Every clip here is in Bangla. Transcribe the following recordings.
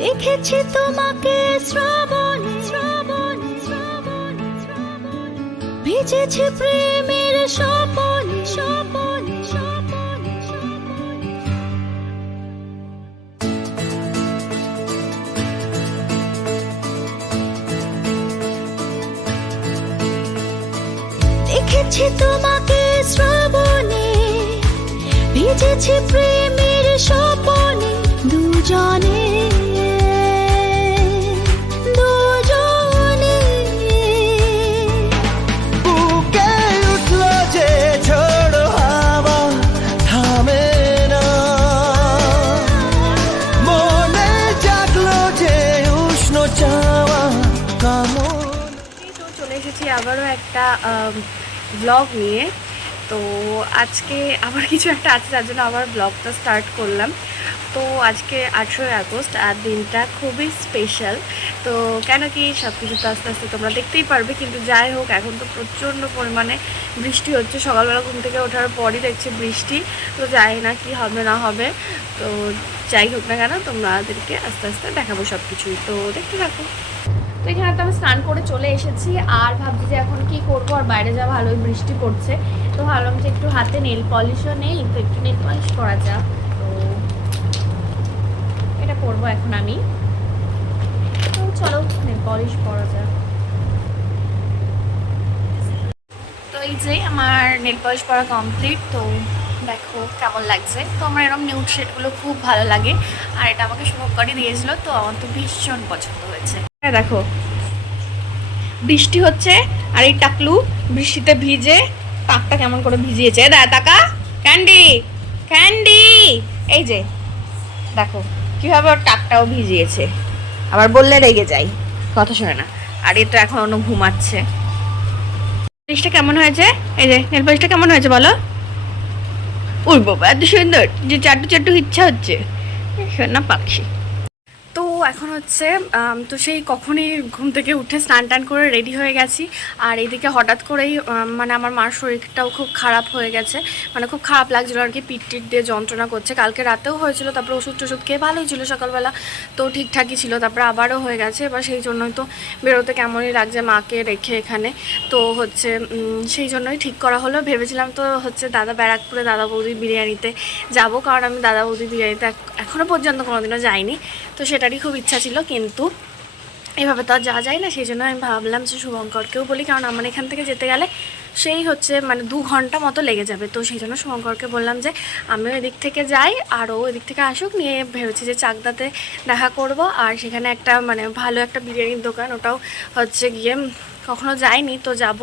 দেখেছি তোমাকে শ্রাবণে শ্রাবণে শ্রাবণে শ্রাবণে ভিজেছি প্রেমের স্বপনে স্বপনে স্বপনে স্বপনে দেখেছি তোমাকে শ্রাবণে ভিজেছি প্রেমের স্বপনে দুজনে দুজনে বুকে উঠলো যে ঝড় হাওয়া থামে না, মনে জাগলো যে উষ্ণ চাওয়া কামনা। তো চলে এসেছি আবারও একটা ব্লগ নিয়ে। তো আজকে আবার কিছু একটা আছে যার জন্য আবার ব্লগটা স্টার্ট করলাম। তো আজকে 8ই আগস্ট আর দিনটা খুবই স্পেশাল। তো কেন কি সব কিছু তো আস্তে আস্তে তোমরা দেখতেই পারবে, কিন্তু যাই হোক এখন তো প্রচণ্ড পরিমাণে বৃষ্টি হচ্ছে। সকালবেলা ঘুম থেকে ওঠার পরই দেখছি বৃষ্টি। তো যাই না কি হবে না হবে, তো যাই হোক না কেন তোমাদেরকে আস্তে আস্তে দেখাবো সব কিছুই, তো দেখতে থাকো। তো এখানে তো আমি স্নান করে চলে এসেছি আর ভাবছি যে এখন কি করবো, আর বাইরে যা ভালোই বৃষ্টি পড়ছে। তো ভাবলাম যে একটু হাতে নেল পলিশও নেই, তো একটু নেল পলিশ করা যাক। তো এটা করবো এখন আমি। তো চলো নেল পলিশ করা যাক। তো এই যে আমার নেল পলিশ করা কমপ্লিট। তো দেখো কেমন লাগছে। তো আমার এরকম নিউড শেডগুলো খুব ভালো লাগে, আর এটা আমাকে শুভঙ্করই দিয়েছিল, তো আমার তো ভীষণ পছন্দ হয়েছে। দেখো বৃষ্টি হচ্ছে আর এই টাকলু বৃষ্টিতে ভিজে পাকটা কেমন করে ভিজিয়েছে। তাকা ক্যান্ডি ক্যান্ডি, এই যে দেখো কীভাবে ওর টাকটাও ভিজিয়েছে। আবার বললে রেগে যাই, কথা শোনে না। আর এ তো এখনো ঘুমাচ্ছে। পলিশটা কেমন হয়েছে, এই যে নেল পলিশটা কেমন হয়েছে বলো। উই বাবা এত সুন্দর যে চাট্টু চাট্টু ইচ্ছা হচ্ছে, শোনা পাখি। তো এখন হচ্ছে তো সেই কখনই ঘুম থেকে উঠে স্নান টান করে রেডি হয়ে গেছি। আর এইদিকে হঠাৎ করেই মানে আমার মার শরীরটাও খুব খারাপ হয়ে গেছে, মানে খুব খারাপ লাগছিলো আর কি, পিঠ টিট দিয়ে যন্ত্রণা করছে। কালকে রাতেও হয়েছিল, তারপরে ওষুধ টষুধ খেয়ে ভালোই ছিল সকালবেলা, তো ঠিকঠাকই ছিল। তারপরে আবারও হয়ে গেছে। এবার সেই জন্যই তো বেরোতে কেমনই লাগছে মাকে রেখে এখানে। তো হচ্ছে সেই জন্যই ঠিক করা হলো। ভেবেছিলাম তো হচ্ছে ব্যারাকপুরে দাদা বৌদি বিরিয়ানিতে যাব, কারণ আমি দাদা বৌদি বিরিয়ানিতে এখনও পর্যন্ত কোনোদিনও যাইনি। তো সেটারই খুব ইচ্ছা ছিল, কিন্তু এভাবে তো আর যাওয়া যায় না। সেই জন্য আমি ভাবলাম যে শুভঙ্করকেও বলি, কারণ আমার এখান থেকে যেতে গেলে সেই হচ্ছে মানে 2 ঘন্টা মতো লেগে যাবে। তো সেই জন্য শুভঙ্করকে বললাম যে আমিও এদিক থেকে যাই আর ও এদিক থেকে আসুক। নিয়ে ভেবেছি যে চাকদাতে দেখা করব, আর সেখানে একটা মানে ভালো একটা বিরিয়ানির দোকান, ওটাও হচ্ছে গিয়ে কখনো যাইনি, তো যাব।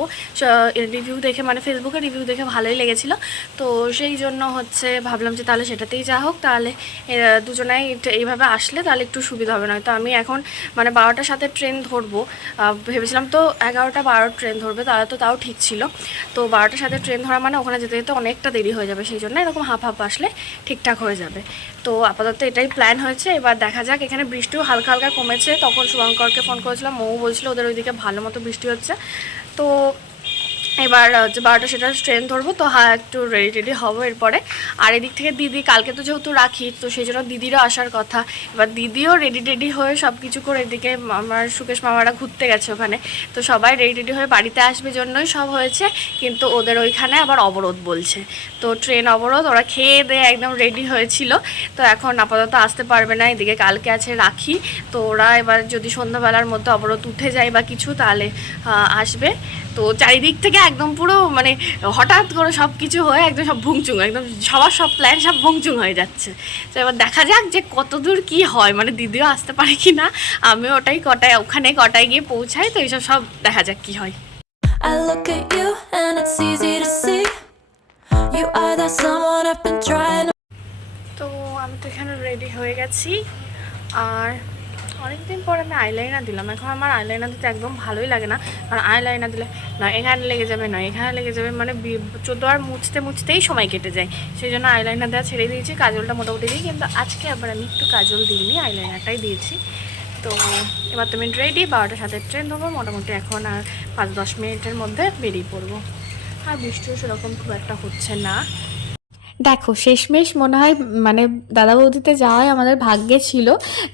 রিভিউ দেখে মানে ফেসবুকে রিভিউ দেখে ভালোই লেগেছিলো, তো সেই জন্য হচ্ছে ভাবলাম যে তাহলে সেটাতেই যা হোক। তাহলে দুজনাই এইভাবে আসলে তাহলে একটু সুবিধা হবে। না তো আমি এখন মানে 12টার সাথে ট্রেন ধরবো ভেবেছিলাম, তো 11টা 12 ট্রেন ধরবে, তাহলে তো তাও ঠিক ছিল। তো 12টার সাথে ট্রেন ধরা মানে ওখানে যেতে যেতে অনেকটা দেরি হয়ে যাবে, সেই জন্য এরকম হাফ হাফ আসলে ঠিকঠাক হয়ে যাবে। তো আপাতত এটাই প্ল্যান হয়েছে। এবার দেখা যাক। এখানে বৃষ্টিও হালকা হালকা কমেছে, তখন শুভঙ্করকে ফোন করেছিলাম, মৌ বলছিল ওদের ওইদিকে ভালো মতো বৃষ্টি হচ্ছে। তো এবার হচ্ছে 12টা সেটা ট্রেন ধরবো, তো হ্যাঁ একটু রেডি টেডি হবো এরপরে। আর এদিক থেকে দিদি কালকে তো যেহেতু রাখি, তো সেই জন্য দিদিরও আসার কথা। এবার দিদিও রেডি টেডি হয়ে সব কিছু করে, এদিকে আমার সুকেশ মামারা ঘুরতে গেছে ওখানে, তো সবাই রেডি টেডি হয়ে বাড়িতে আসবে জন্যই সব হয়েছে। কিন্তু ওদের ওইখানে আবার অবরোধ বলছে, তো ট্রেন অবরোধ। ওরা খেয়ে দিয়ে একদম রেডি হয়েছিল, তো এখন আপাতত আসতে পারবে না। এদিকে কালকে আছে রাখি, তো ওরা এবার যদি সন্ধ্যাবেলার মধ্যে অবরোধ উঠে যায় বা কিছু, তাহলে আসবে। তো চারিদিক থেকে একদম পুরো মানে হঠাৎ করে সব কিছু হয়ে একদম সব ভুংচুং, একদম সবার সব প্ল্যান সব ভুংচুং হয়ে যাচ্ছে। তো এবার দেখা যাক যে কতদূর কি হয়, মানে দিদিও আসতে পারে কি না, আমিও ওখানে কটায় গিয়ে পৌঁছাই। তো এইসব সব দেখা যাক কি হয়। I look at you and it's easy to see you are the someone I've been trying. তো আমি তো এখানে রেডি হয়ে গেছি, আর অনেকদিন পর আমি আইলাইনার দিলাম। এখন আমার আইলাইনার দিতে একদম ভালোই লাগে না, কারণ আইলাইনার দিলে নয় এখানে লেগে যাবে নয় এখানে লেগে যাবে, মানে 14 মুছতে মুছতেই সময় কেটে যায়। সেই জন্য আইলাইনার দেওয়া ছেড়ে দিয়েছি, কাজলটা মোটামুটি দিই। কিন্তু আজকে আবার আমি একটু কাজল দিইনি, আইলাইনারটাই দিয়েছি। তো এবার তুমি রেডি, 12টার সাথে ট্রেন ধরবো। মোটামুটি এখন আর 5-10 মিনিটের মধ্যে বেরিয়ে পড়বো। আর বৃষ্টিও সেরকম খুব একটা হচ্ছে না। দেখো শেষমেশ মনে হয় মানে দাদা বৌদিতে যাওয়াই আমাদের ভাগ্যে ছিল,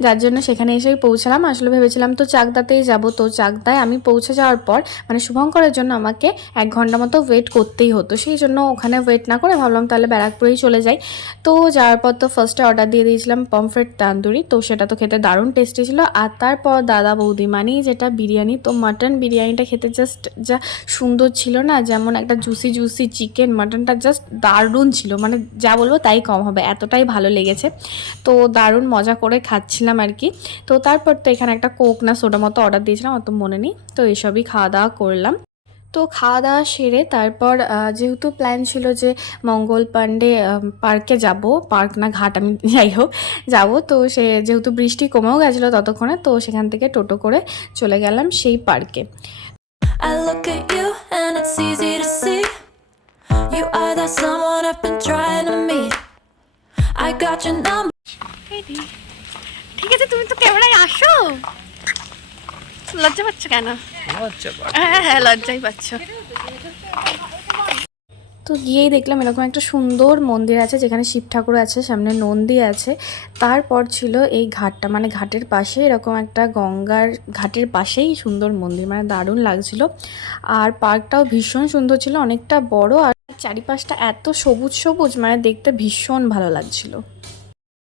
যার জন্য সেখানে এসেই পৌঁছালাম। আসলে ভেবেছিলাম তো চাকদাতেই যাব, তো চাকদায় আমি পৌঁছে যাওয়ার পর মানে শুভঙ্করের জন্য আমাকে 1 ঘন্টা মতো ওয়েট করতেই হতো, সেই জন্য ওখানে ওয়েট না করে ভাবলাম তাহলে ব্যারাকপুরেই চলে যাই। তো যাওয়ার পর তো ফার্স্টে অর্ডার দিয়ে দিয়েছিলাম পমফ্রেট তান্দুরি, তো সেটা তো খেতে দারুণ টেস্টি ছিল। আর তারপর দাদা বৌদি মানেই যেটা বিরিয়ানি, তো মাটন বিরিয়ানিটা খেতে জাস্ট যা সুন্দর ছিল না, যেমন একটা জুসি জুসি চিকেন, মাটনটা জাস্ট দারুণ ছিল, মানে যা বলবো তাই কম হবে, এতটাই ভালো লেগেছে। তো দারুণ মজা করে খাচ্ছিলাম আর কি। তো তারপর তো এখানে একটা কোক না সোডা মতো অর্ডার দিয়েছিলাম, অত মনে নেই। তো এসবই খাওয়া দাওয়া করলাম। তো খাওয়া দাওয়া সেরে তারপর যেহেতু প্ল্যান ছিল যে মঙ্গল পাণ্ডে পার্কে যাব, পার্ক না ঘাট, আমি যাই হোক যাবো, তো সে যেহেতু বৃষ্টি কমেও গেছিলো ততক্ষণে, তো সেখান থেকে টোটো করে চলে গেলাম সেই পার্কে। I look at you and it's easy to see. You are that someone I've been trying to meet. I got your number. ঠিক আছে, তুমি তো ক্যামেরায় আসো, লজ্জা পাচ্ছ কেন? হ্যাঁ লজ্জাই পাচ্ছ। তো গিয়েই দেখলাম এরকম একটা সুন্দর মন্দির আছে যেখানে শিব ঠাকুর আছে, সামনে নন্দী আছে। তারপর ছিল এই ঘাটটা, মানে ঘাটের পাশে এরকম একটা গঙ্গার ঘাটের পাশেই সুন্দর মন্দির, মানে দারুণ লাগছিল। আর পার্কটাও ভীষণ সুন্দর ছিল, অনেকটা বড়, আর চারিপাশটা এত সবুজ সবুজ, মানে দেখতে ভীষণ ভালো লাগছিল।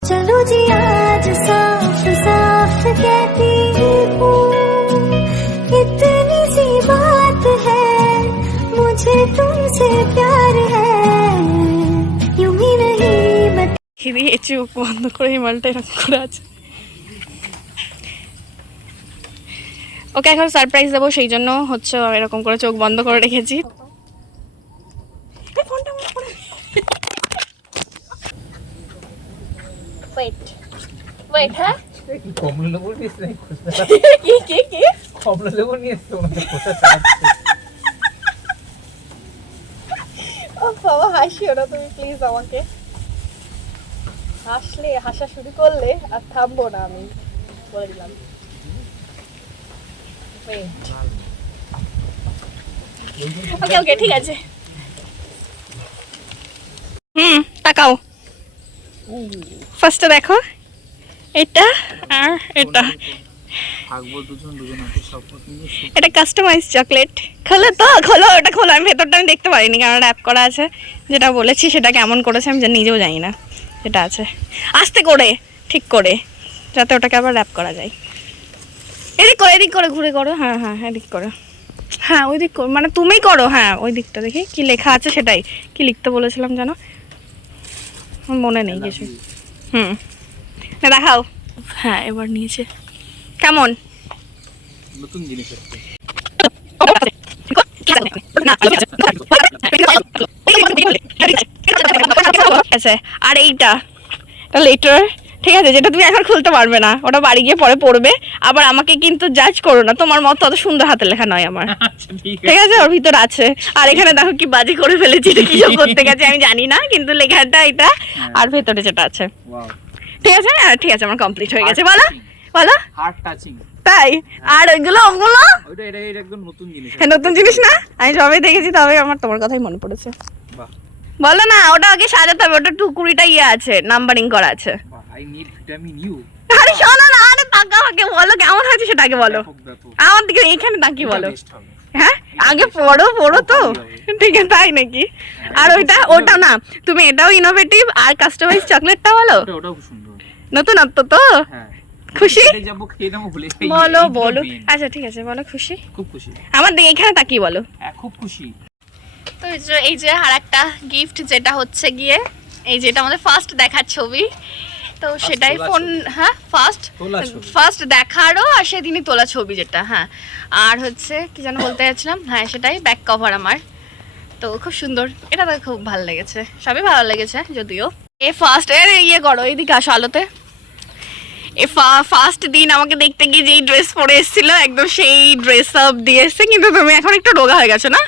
चलो जी आज साफ साफ कहती हूँ, इतनी सी बात है, मुझे तुमसे प्यार है, यूं ही नहीं बता। হিরে চোখ বন্ধ করে এই মালটা এরকম করে আছে। ওকে এখন সারপ্রাইজ দেবো, সেই জন্য হচ্ছে এরকম করে চোখ বন্ধ করে রেখেছি। ওয়েট হ্যাঁ কমলা লেবু নিয়ে এসে কি কমলা লেবু নিয়ে এসে ওনাকে খোসা ছাড়াচ্ছে। ও বাবা হাসিও না তুমি প্লিজ, আমাকে হাসলে হাসা শুরু করলে আর থামবো না, আমি বলে দিলাম। ওকে ওকে ঠিক আছে। তাকাও, ফার্স্টে দেখো এটা আর এটা, থাকবো দুজন হাতে শপথ নিয়ে। এটা কাস্টমাইজ চকলেট। খোলো তো, খোলো ওটা খোলো, আমি ভেতরটা আমি দেখতে পারিনি কারণ র্যাপ করা আছে। যেটা বলেছি সেটা কেমন করেছে আমি নিজেও জানি না, যেটা আছে আস্তে করে ঠিক করে যাতে ওটাকে আবার র্যাপ করা যায়। এদিক করে ঘুরে করো, হ্যাঁ হ্যাঁ এদিক করো, হ্যাঁ ওই দিক মানে তুমি করো, হ্যাঁ ওই দিকটা দেখি কি লেখা আছে, সেটাই কি লিখতে বলেছিলাম জানো, মনে নেই কিছু। না দেখাও, হ্যাঁ এবার নিয়েছে। কেমন নতুন জিনিস হচ্ছে। আছে আর এইটা লেটার, ঠিক আছে, যেটা তুমি এখন খুলতে পারবে না, ওটা বাড়ি গিয়ে পরে পড়বে। আবার আমাকে কিন্তু জাজ করো না, তোমার মতো অত সুন্দর হাতের লেখা নয় আমার, ঠিক আছে, ওর ভিতর আছে। আর এখানে দেখো কি বাজি করে ফেলেছি, এটা কি সব করতে গেছে আমি জানি না, কিন্তু লেখাটা এটা আর ভেতরে যেটা আছে, ঠিক আছে ঠিক আছে, আমার কমপ্লিট হয়ে গেছে। বলো বলো, হার্ট টাচিং তাই? আর ওইগুলো ওগুলো ওইটা এটা একদম নতুন জিনিস। হ্যাঁ নতুন জিনিস না, আমি সবাই দেখেছি, তবে আমার তোমার কথাই মনে পড়েছে। বাহ, বলো না, ওটা আগে সাজাতে হবে, ওটা 220টা ইয়ে আছে, নাম্বারিং করা আছে। I need vitamin you. আরে শোনো না, আরে তাকাও, আগে বলো কেমন হয়েছে সেটা আগে বলো, আমার দিকে এখানে তাকিয়ে বলো। হ্যাঁ আগে পড়ো তো, ঠিক আছে তাই নাকি? আর ওটা না, তুমি এটাও ইনোভেটিভ আর কাস্টমাইজ চকলেটটা বলো, ওটাও খুব সুন্দর, নতুনত্ব তো। হ্যাঁ খুশি? যাবো খেয়ে নেবো ভুলে যাই। বলো আচ্ছা ঠিক আছে, বলো খুশি? খুব খুশি। আমার দিকে এখানে তাকিয়ে বলো। হ্যাঁ খুব খুশি। তো এই যে আর একটা গিফট, যেটা হচ্ছে গিয়ে এই যেটা আমাদের ফার্স্ট দেখার ছবি, তো সেটাই ফোন, হ্যাঁ ফার্স্ট দেখারও আর সেদিনই তোলা ছবি যেটা, হ্যাঁ। আর হচ্ছে কি যেন বলতে যাচ্ছিলাম, হ্যাঁ সেটাই ব্যাক কভার আমার, তো খুব সুন্দর, এটা তো খুব ভালো লেগেছে, সবই ভালো লেগেছে যদিও। ফার্স্ট ইয়ে করো, এইদিকে আসো আলোতে। ফার্স্ট দিন আমাকে দেখতে গিয়ে যেই ড্রেস পরে এসেছিল, একদম সেই ড্রেস আপ দিয়ে এসছে, কিন্তু তুমি এখন একটু রোগা হয়ে গেছো না,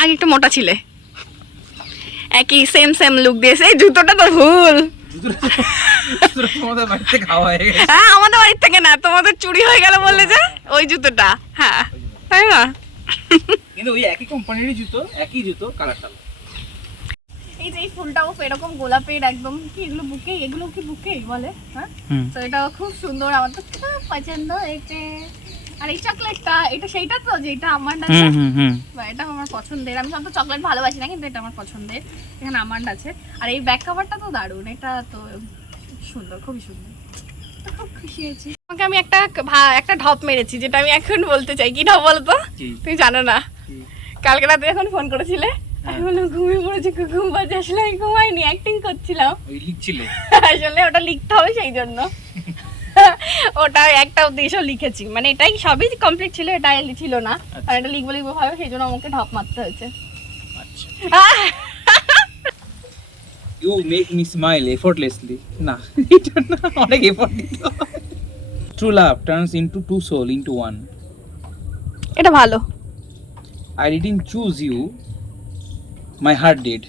আগে একটু মোটা ছিলে, একই সেম লুক দিয়েছে। এই জুতোটা তো ভুল, হ্যাঁ আমাদের বাড়ির থেকে না, তোমাদের চুরি হয়ে গেল বললে যে ওই জুতোটা, হ্যাঁ তাই না? কিন্তু ওই একই কোম্পানিরই জুতো, একই জুতো, কালারটা এই যে এই ফুলটাও এরকম গোলাপের একদম কি এগুলো বুকে, এগুলো কি বুকে বলে? হ্যাঁ, তো এটাও খুব সুন্দর, আমার তো খুব পছন্দ হয়েছে। আর এই চকলেটটা, এটা সেইটা তো যেটা আমান্ড আছে, এটা আমার পছন্দের। আমি সব তো চকলেট ভালোবাসি না, কিন্তু এটা আমার পছন্দের। এখানে আমান্ড আছে। আর এই ব্যাক কভারটা তো দারুণ, এটা তো সুন্দর, খুবই সুন্দর। খুব খুশি হয়েছি। তোমাকে আমি একটা ঢপ মেরেছি, যেটা আমি এখন বলতে চাই। কি ঢপ বলো তো? তুমি জানো না? কালকে রাতে যখন ফোন করেছিলে, আমি বললাম ঘুমিয়ে পড়েছি, ঘুম পাচ্ছে। আসলে আমি ঘুমাইনি, অ্যাক্টিং করছিলাম। লিখছিলে? আসলে ওটা লিখতে হবে, সেই জন্য ওটা একটা উদ্দেশ্য লিখেছি। মানে এটাই সবই কমপ্লিট ছিল, এটা ছিল না। আর এটা লিখবো ভাবে, সেই জন্য আমাকে ঢপ মারতে হয়েছে। আচ্ছা। You make me smile effortlessly. না, এটা না, অনেক এফর্ট দিতে হয়। True love turns into two soul into one. এটা ভালো। I didn't choose you, my heart did.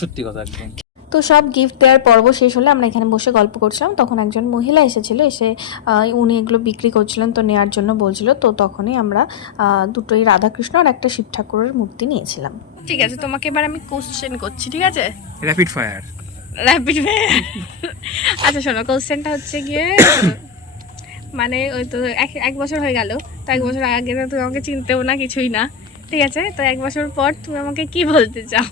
সত্যি কথা একদম। তো সব গিফট দেওয়ার পর্ব শেষ হলে আমরা এখানে বসে গল্প করছিলাম। তখন একজন মহিলা এসেছিল, এসে উনি এগুলো বিক্রি করছিলেন, তো নেওয়ার জন্য বলছিল। তো তখনই আমরা দুটোই রাধাকৃষ্ণ আর একটা শিব ঠাকুরের মূর্তি নিয়েছিলাম। ঠিক আছে, তোমাকে এবার আমি কোশ্চেন করছি, ঠিক আছে? Rapid fire. আচ্ছা শোনো, কোশ্চেনটা হচ্ছে গিয়ে মানে ওই তো এক বছর হয়ে গেল, তো এক বছর আগে তো তুমি আমাকে চিনতেও না, কিছুই না, ঠিক আছে? তো এক বছর পর তুমি আমাকে কি বলতে চাও?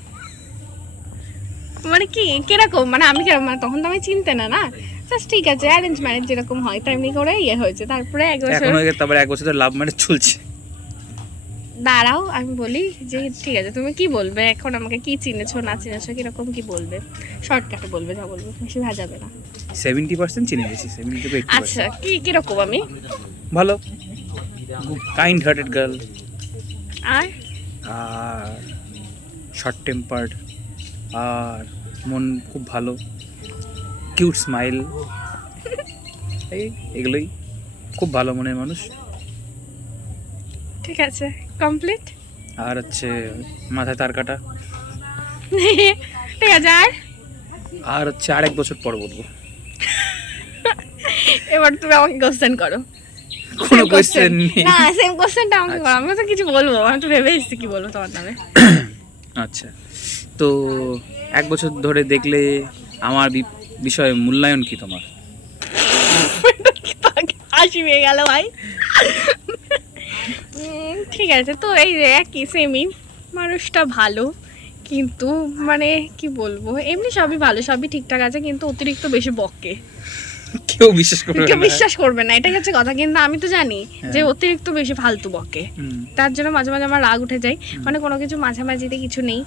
মানে কি কিরকম, মানে আমি মানে তখন তো আমি চিনতে না, না জাস্ট ঠিক আছে, অ্যারেঞ্জ ম্যারেজ যেরকম হয় তেমনি করে ইয়ে হয়েছে। তারপরে এক বছর, তারপরে এক বছর লাভ ম্যারেজ চলছে। দাঁড়াও আমি বলি যে ঠিক আছে, তুমি কি বলবে এখন? আমাকে কি চিনেছো না চিনেছো, কিরকম কি বলবে? শর্টকাটে বলবে, যা বলবে, বেশি ভাজাবে না। 70% চিনে গেছি, 70 থেকে 80%। আচ্ছা, কিরকম আমি? ভালো, কাইন্ড হার্টেড গার্ল, আর শর্ট টেম্পার্ড, আর মন খুব ভালো, কিউট স্মাইল, এগুলোই। খুব ভালো মনের মানুষ। ঠিক আছে, কমপ্লিট। আর হচ্ছে মাথায় তার কাটা। ঠিক আছে, আর হচ্ছে আরেক বছর পর বলবো। এবার তুমি আমাকে কোশ্চেন করো। কোনো কোশ্চেন নেই। না, সেম কোশ্চেনটা আমাকে করো। আমি তো কিছু বলবো, আমি তো ভেবে এসেছি কি বলবো তোমার নামে। আচ্ছা, তো এক বছর ধরে দেখলে আমার বিষয়ে মূল্যায়ন কি তোমার? হাসি পেয়ে গেল ভাই। ঠিক আছে, তো এই যে একই সেমই, মানুষটা ভালো, কিন্তু মানে কি বলবো, এমনি সবই ভালো, সবই ঠিকঠাক আছে, কিন্তু অতিরিক্ত বেশি বকে। কেউ বিশ্বাস করবে কেউ না। বিশ্বাস করবে না, এটাই হচ্ছে কথা। কিন্তু আমি তো জানি যে অতিরিক্ত বেশি ফালতু বকে, তার জন্য মাঝে মাঝে আমার রাগ উঠে যায়। মানে কোনো কিছু মাঝামাঝিতে কিছু নেই,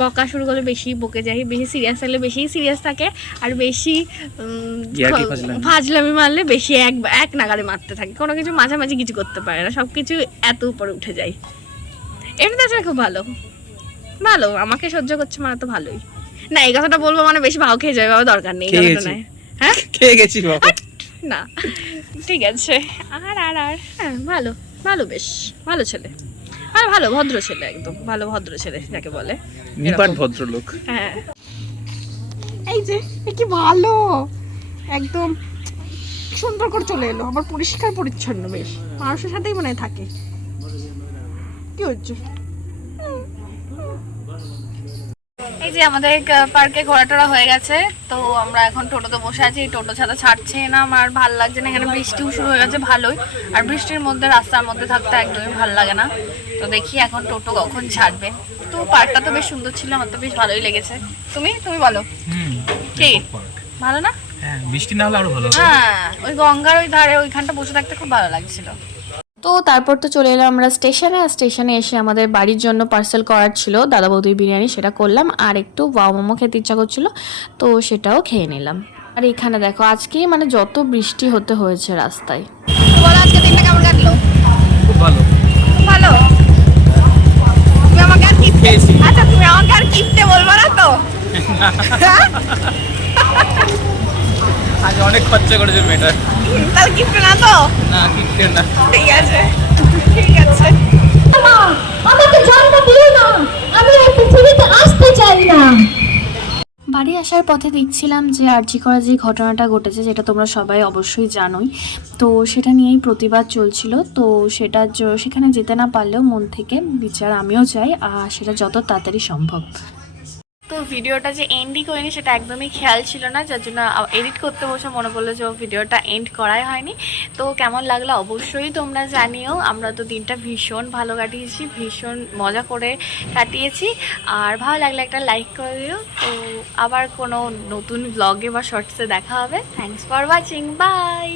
বকা শুরু করলে বেশি বকে যায়, বেশি সিরিয়াস থাকলে বেশি সিরিয়াস থাকে, আর বেশি ফাজলামি মারলে বেশি এক নাগারে মারতে থাকে। কোনো কিছু মাঝামাঝি কিছু করতে পারে না, সব কিছু এত উপরে উঠে যায়। এমনি তাছাড়া খুব ভালো, ভালো আমাকে সহ্য করছে মানে তো ভালোই না। এই কথাটা বলবো মানে বেশি ভাও খেয়ে যাবে, বাবা দরকার নেই, কথাটা নয়। হ্যাঁ, খেয়ে গেছি বাবা। না ঠিক আছে, আর আর আর হ্যাঁ, ভালো ভালো, বেশ ভালো ছেলে, আর ভালো ভদ্র ছেলে, একদম ভালো ভদ্র ছেলে যাকে বলে, নিপাট ভদ্রলোক। হ্যাঁ, এই যে কি ভালো, একদম সুন্দর করে চলে এলো, আবার পরিষ্কার পরিচ্ছন্ন, বেশ মানুষের সাথেই মনে হয় থাকে। কি হচ্ছে? এই যে আমাদের পার্কে ঘোরাটোরা হয়ে গেছে, তো আমরা এখন টোটোতে বসে আছি। টোটো ছাড়া ছাড়ছে না, আমার ভালো লাগছে না। এখানে বৃষ্টিও শুরু হয়ে গেছে ভালোই, আর বৃষ্টির মধ্যে রাস্তার মধ্যে থাকতে একদমই ভালো লাগে না। তো দেখি এখন টোটো কখন ছাড়বে। তো পার্কটা তো বেশ সুন্দর ছিল, আমার তো বেশ ভালোই লেগেছে। তুমি বলো কি ভালো না? হ্যাঁ, বৃষ্টি না হলে আরো ভালো। হ্যাঁ, ওই গঙ্গার ওই ধারে ওইখানটা বসে থাকতে খুব ভালো লাগছিল। তো তারপর তো চলে এলাম আমরা স্টেশনে। আর স্টেশনে এসে আমাদের বাড়ির জন্য পার্সেল করার ছিল দাদা বৌদির বিরিয়ানি, সেটা করলাম। আর একটু ওয়াও মোমো খেতে ইচ্ছা করছিল, তো সেটাও খেয়ে নিলাম। আর এখানে দেখো আজকে মানে যত বৃষ্টি হতে হয়েছে রাস্তায়। বলো আজকে দিনটা কেমন কাটলো? খুব ভালো। ভালো। তুমি আমাকে আর কিপটে, আচ্ছা তুমি আমাকে আর কিপটে বলবো না তো? আজ অনেক খরচা করেছে মেয়েটা। তাহলে কিপটে না তো? না, কিনতে না। ঠিক আছে, ঠিক আছে। আমাকে জন্ম দিও না, আমি এই পৃথিবীতে আসতে চাই না। বাড়ি আসার পথে দেখছিলাম যে আরজি করা যে ঘটনাটা ঘটেছে, যেটা তোমরা সবাই অবশ্যই জানোই, তো সেটা নিয়েই প্রতিবাদ চলছিল। তো সেখানে যেতে না পারলেও মন থেকে বিচার আমিও চাই, আর সেটা যত তাড়াতাড়ি সম্ভব। তো ভিডিওটা যে এন্ডই করিনি সেটা একদমই খেয়াল ছিল না, যার জন্য এডিট করতে বসে মনে পড়লো যে ভিডিওটা এন্ড করাই হয়নি। তো কেমন লাগলো অবশ্যই তোমরা জানিও। আমরা তো দিনটা ভীষণ ভালো কাটিয়েছি, ভীষণ মজা করে কাটিয়েছি। আর ভালো লাগলে একটা লাইক করে দিও। তো আবার কোনো নতুন ব্লগে বা শর্টসে দেখা হবে। Thanks for watching, by.